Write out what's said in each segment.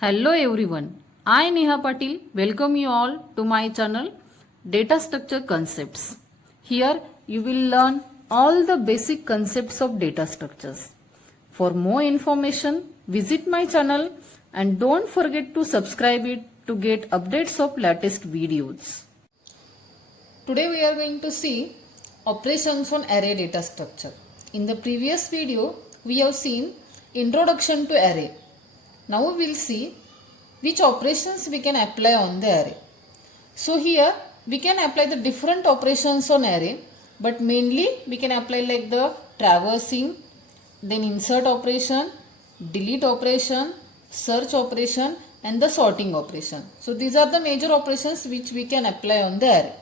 Hello everyone, I Neha Patil welcome you all to my channel Data Structure Concepts. Here you will learn all the basic concepts of data structures. For more information, visit my channel and don't forget to subscribe it to get updates of latest videos. Today we are going to see operations on array data structure. In the previous video, we have seen introduction to array. Now we will see which operations we can apply on the array. So here we can apply the different operations on array, but mainly we can apply like the traversing, then insert operation, delete operation, search operation and the sorting operation. So these are the major operations which we can apply on the array.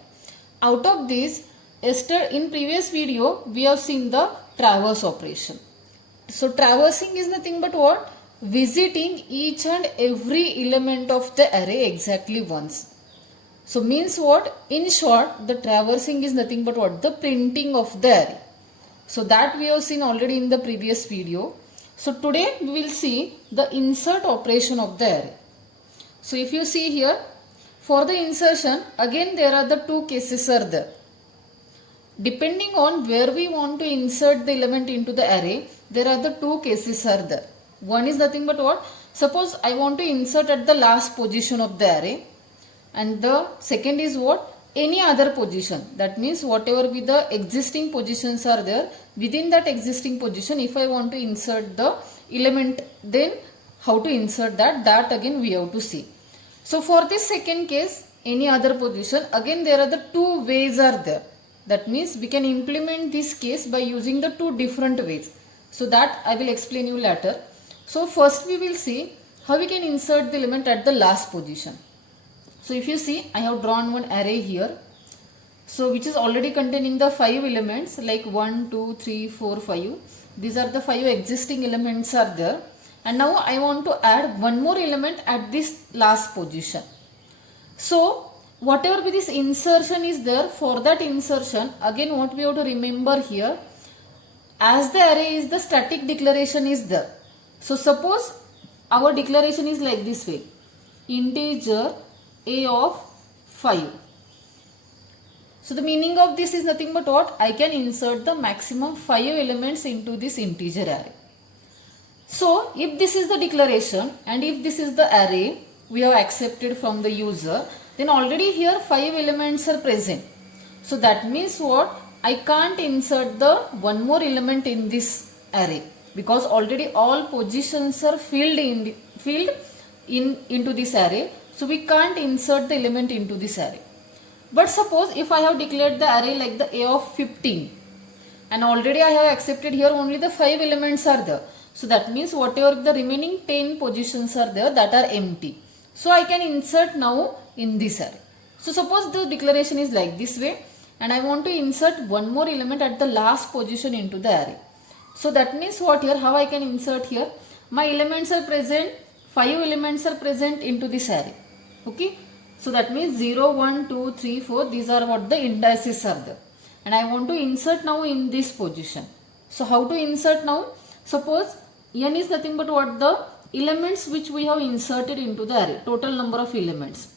Out of these, in previous video we have seen the traverse operation. So traversing is nothing but what? Visiting each and every element of the array exactly once. So means what? In short, the traversing is nothing but what? The printing of the array. So that we have seen already in the previous video. So today we will see the insert operation of the array. So if you see here, for the insertion, again there are the two cases are there. Depending on where we want to insert the element into the array, there are the two cases are there. One is nothing but what? Suppose I want to insert at the last position of the array, and the second is what? Any other position. That means whatever be the existing positions are there, within that existing position if I want to insert the element, then how to insert that again we have to see. So for this second case, any other position, again there are the two ways are there. That means we can implement this case by using the two different ways. So that I will explain you later. So first we will see how we can insert the element at the last position. So if you see, I have drawn one array here. So which is already containing the 5 elements like 1, 2, 3, 4, 5. These are the 5 existing elements are there. And now I want to add one more element at this last position. So whatever be this insertion is there, for that insertion, again what we have to remember here, as the array is the static declaration is there. So suppose our declaration is like this way, integer a of 5. So the meaning of this is nothing but what? I can insert the maximum 5 elements into this integer array. So if this is the declaration and if this is the array we have accepted from the user, then already here 5 elements are present. So that means what? I can't insert the one more element in this array, because already all positions are filled into this array. So we can't insert the element into this array. But suppose if I have declared the array like the a of 15 and already I have accepted here only the 5 elements are there. So that means whatever the remaining 10 positions are there that are empty. So I can insert now in this array. So suppose the declaration is like this way and I want to insert one more element at the last position into the array. So that means what here? How I can insert here? My elements are present, 5 elements are present into this array. Okay. So that means 0, 1, 2, 3, 4. These are what the indices are there. And I want to insert now in this position. So how to insert now? Suppose n is nothing but what? The elements which we have inserted into the array. Total number of elements.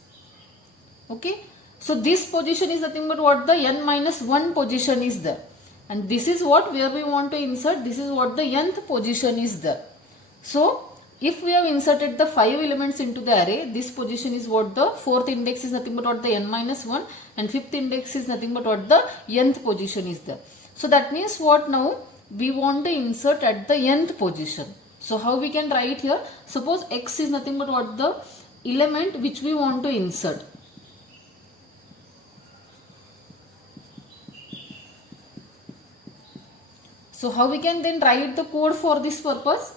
Okay. So this position is nothing but what? The n minus 1 position is there. And this is what where we want to insert. This is what the nth position is there. So if we have inserted the 5 elements into the array, this position is what? The 4th index is nothing but what? The n minus 1, and 5th index is nothing but what? The nth position is there. So that means what now? We want to insert at the nth position. So how we can write here? Suppose x is nothing but what? The element which we want to insert. So how we can then write the code for this purpose?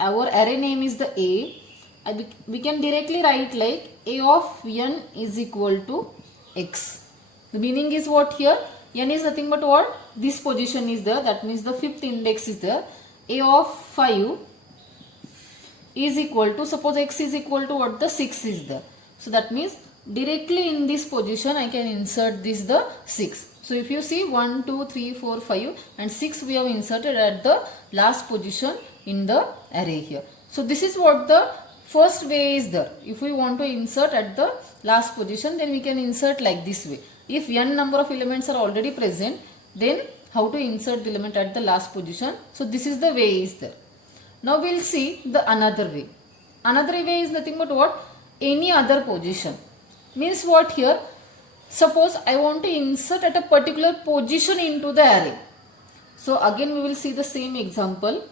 Our array name is the a. We can directly write like a of n is equal to x. The meaning is what here? N is nothing but what? This position is there. That means the 5th index is there. A of 5 is equal to, suppose x is equal to what? The 6 is there. So that means directly in this position I can insert this the 6. So if you see 1, 2, 3, 4, 5 and 6 we have inserted at the last position in the array here. So this is what the first way is there. If we want to insert at the last position, then we can insert like this way. If n number of elements are already present, then how to insert the element at the last position. So this is the way is there. Now we'll see the another way. Another way is nothing but what? Any other position. Means what here? Suppose I want to insert at a particular position into the array. So again we will see the same example.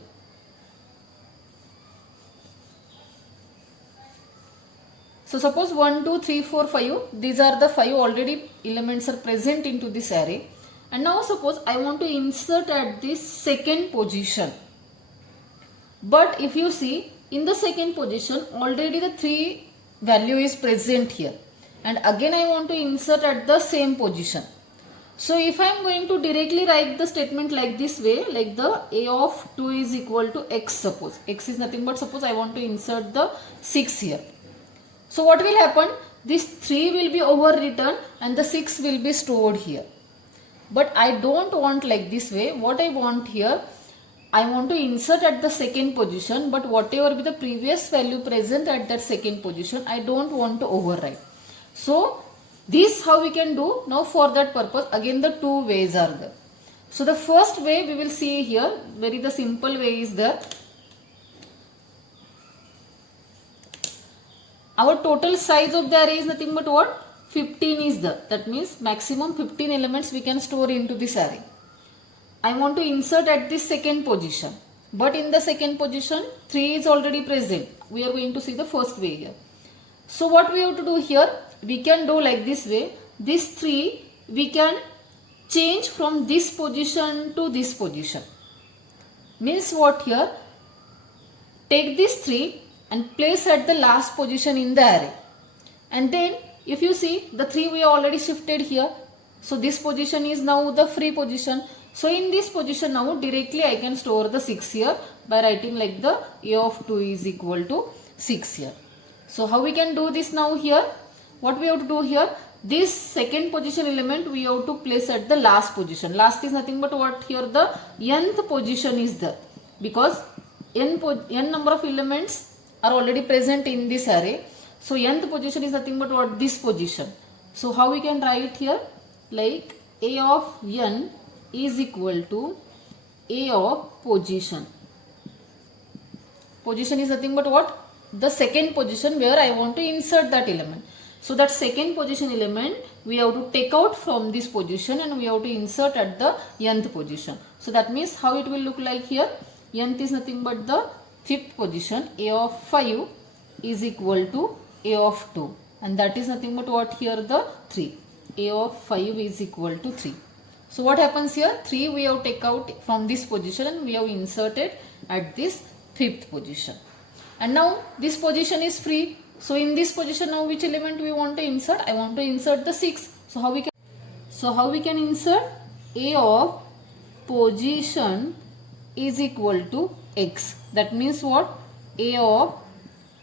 So suppose 1, 2, 3, 4, 5. These are the 5 already elements are present into this array. And now suppose I want to insert at this second position. But if you see in the second position already the 3 value is present here. And again I want to insert at the same position. So if I am going to directly write the statement like this way, like the a of 2 is equal to x, suppose. X is nothing but suppose I want to insert the 6 here. So what will happen? This 3 will be overwritten and the 6 will be stored here. But I don't want like this way. What I want here, I want to insert at the second position, but whatever be the previous value present at that second position, I don't want to overwrite. So this how we can do. Now for that purpose, again the two ways are there. So the first way we will see here, very the simple way is there. Our total size of the array is nothing but what? 15 is there. That means maximum 15 elements we can store into this array. I want to insert at this second position. But in the second position, 3 is already present. We are going to see the first way here. So what we have to do here? We can do like this way. This 3 we can change from this position to this position. Means what here? Take this 3 and place at the last position in the array. And then if you see the 3 we already shifted here. So this position is now the free position. So in this position now directly I can store the 6 here by writing like the a of 2 is equal to 6 here. So how we can do this now here? What we have to do here? This second position element we have to place at the last position. Last is nothing but what here? The nth position is there. Because n number of elements are already present in this array. So nth position is nothing but what? This position. So how we can write here? Like a of n is equal to a of position. Position is nothing but what? The second position where I want to insert that element. So that second position element we have to take out from this position and we have to insert at the nth position. So that means how it will look like here? Nth is nothing but the fifth position. A of 5 is equal to a of 2. And that is nothing but what here? The 3. A of 5 is equal to 3. So what happens here? 3 we have take out from this position and we have inserted at this fifth position. And now this position is free. So in this position now which element we want to insert? I want to insert the 6. So how we can insert? A of position is equal to x. That means what? A of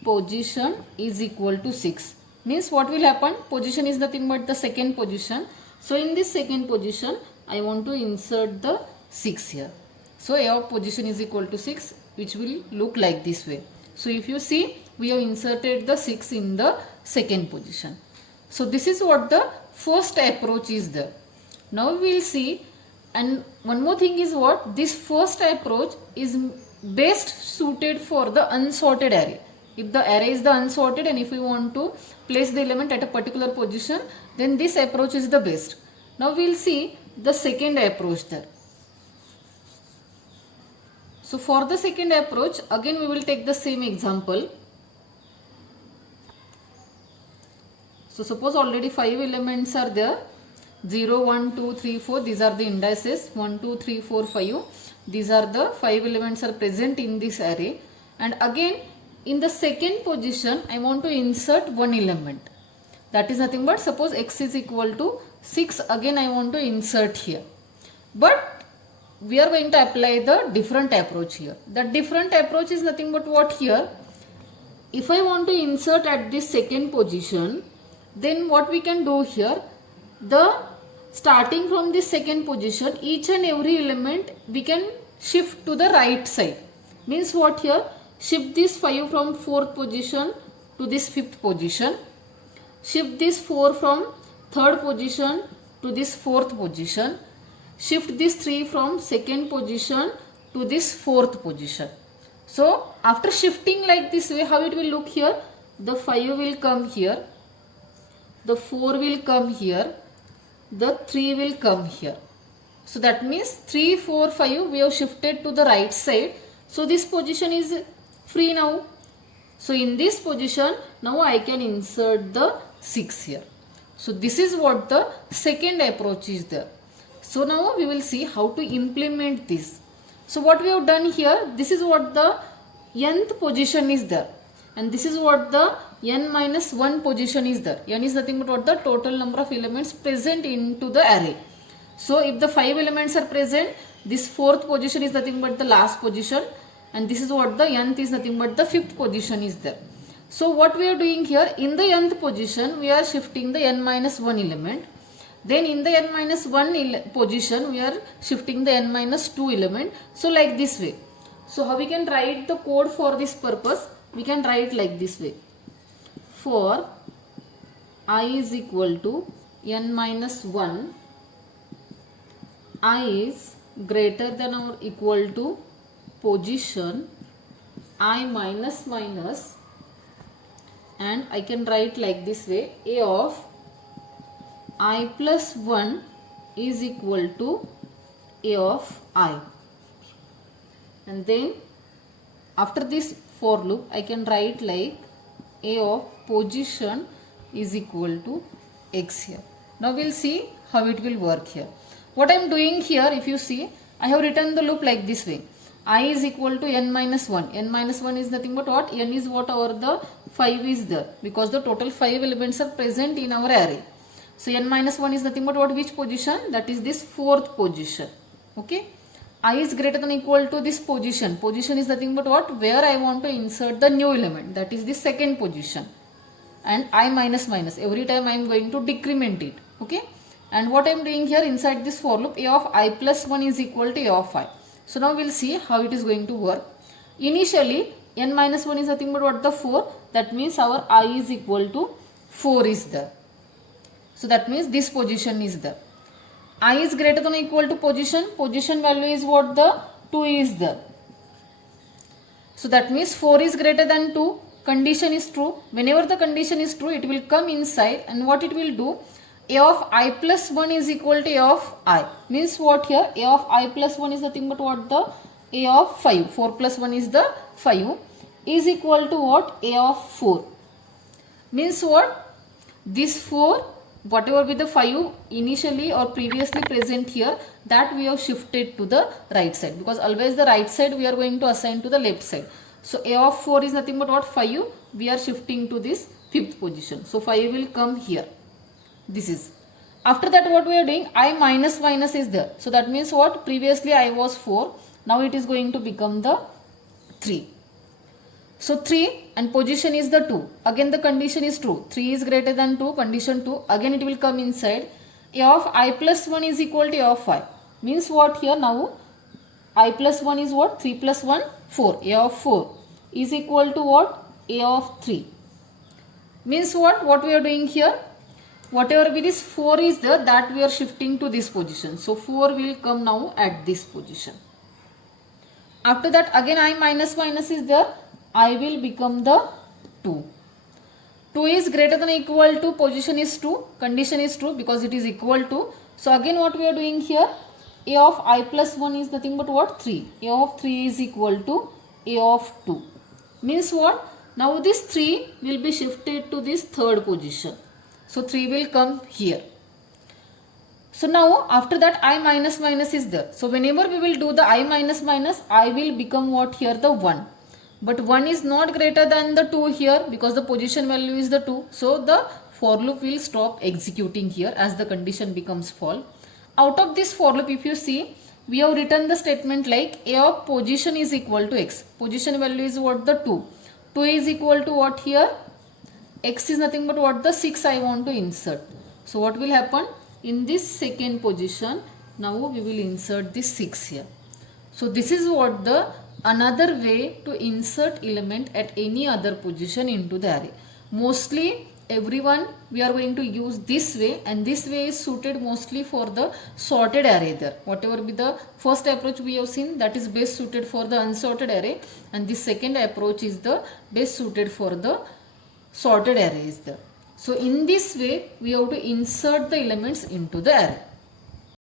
position is equal to 6. Means what will happen? Position is nothing but the second position. So in this second position I want to insert the 6 here. So A of position is equal to 6, which will look like this way. So if you see, we have inserted the 6 in the second position. So this is what the first approach is there. Now we will see, and one more thing is what? This first approach is best suited for the unsorted array. If the array is the unsorted and if we want to place the element at a particular position, then this approach is the best. Now we will see the second approach there. So for the second approach, again we will take the same example. So suppose already 5 elements are there. 0, 1, 2, 3, 4. These are the indices. 1, 2, 3, 4, 5. These are the 5 elements are present in this array. And again in the second position, I want to insert one element. That is nothing but suppose x is equal to 6. Again I want to insert here. But we are going to apply the different approach here. The different approach is nothing but what here? If I want to insert at this second position, then what we can do here? The starting from this second position, each and every element we can shift to the right side. Means what here? shift this 5 from 4th position to this 5th position, shift this 4 from 3rd position to this 4th position, shift this 3 from 2nd position to this 4th position. So after shifting like this way, how it will look here? The 5 will come here, the 4 will come here, the 3 will come here. So that means 3, 4, 5 we have shifted to the right side. So this position is free now. So in this position now I can insert the 6 here. So this is what the second approach is there. So now we will see how to implement this. So what we have done here, this is what the nth position is there, and this is what the n minus 1 position is there. N is nothing but what the total number of elements present into the array. So if the 5 elements are present, this 4th position is nothing but the last position, and this is what the nth is nothing but the 5th position is there. So what we are doing here, in the nth position we are shifting the n minus 1 element. Then in the n minus 1 position we are shifting the n minus 2 element. So like this way. So how we can write the code for this purpose? We can write like this way. For I is equal to n minus 1, I is greater than or equal to position I minus minus, and I can write like this way. A of I plus 1 is equal to A of I. And then after this for loop I can write like A of position is equal to X here. Now we will see how it will work here. What I am doing here, if you see, I have written the loop like this way. I is equal to n minus 1. N minus 1 is nothing but what? N is what our the 5 is there, because the total 5 elements are present in our array. So n minus 1 is nothing but what? Which position? That is this 4th position. Okay. I is greater than or equal to this position. Position is nothing but what? Where I want to insert the new element. That is the 2nd position. And I minus minus. Every time I am going to decrement it. Okay. And what I am doing here inside this for loop, A of I plus 1 is equal to A of I. So now we will see how it is going to work. Initially n minus 1 is nothing but what? The 4. That means our I is equal to 4 is there. So that means this position is there. I is greater than or equal to position. Position value is what? The 2 is there. So that means 4 is greater than 2. Condition is true. Whenever the condition is true, it will come inside, and what it will do? A of I plus 1 is equal to A of I. Means what here? A of I plus 1 is nothing but what? The A of 5. 4 plus 1 is the 5. Is equal to what? A of 4. Means what? This 4, whatever with the 5 initially or previously present here, that we have shifted to the right side, because always the right side we are going to assign to the left side. So A of 4 is nothing but what? 5. We are shifting to this 5th position. So 5 will come here. This is. After that what we are doing? I minus minus is there. So that means what? Previously I was 4. Now it is going to become the 3. So 3 and position is the 2. Again the condition is true. 3 is greater than 2. Condition 2. Again it will come inside. A of I plus 1 is equal to A of I. Means what here now? I plus 1 is what? 3 plus 1? 4. A of 4 is equal to what? A of 3. Means what? What we are doing here? Whatever with this 4 is there, that we are shifting to this position. So 4 will come now at this position. After that again I minus minus is there. I will become the 2. 2 is greater than or equal to, position is 2, condition is true because it is equal to. So again what we are doing here? A of I plus 1 is nothing but what? 3. A of 3 is equal to A of 2. Means what? Now this 3 will be shifted to this 3rd position. So 3 will come here. So now after that I minus minus is there. So whenever we will do the I minus minus, I will become what here? The 1. But 1 is not greater than the 2 here, because the position value is the 2. So the for loop will stop executing here as the condition becomes false. Out of this for loop, if you see, we have written the statement like A of position is equal to X. Position value is what? The 2. 2 is equal to what here? X is nothing but what? The 6 I want to insert. So what will happen? In this 2nd position, now we will insert this 6 here. So this is what the another way to insert element at any other position into the array. Mostly everyone we are going to use this way, and this way is suited mostly for the sorted array. There whatever be the first approach we have seen, that is best suited for the unsorted array, and the second approach is the best suited for the sorted array is there. So in this way we have to insert the elements into the array.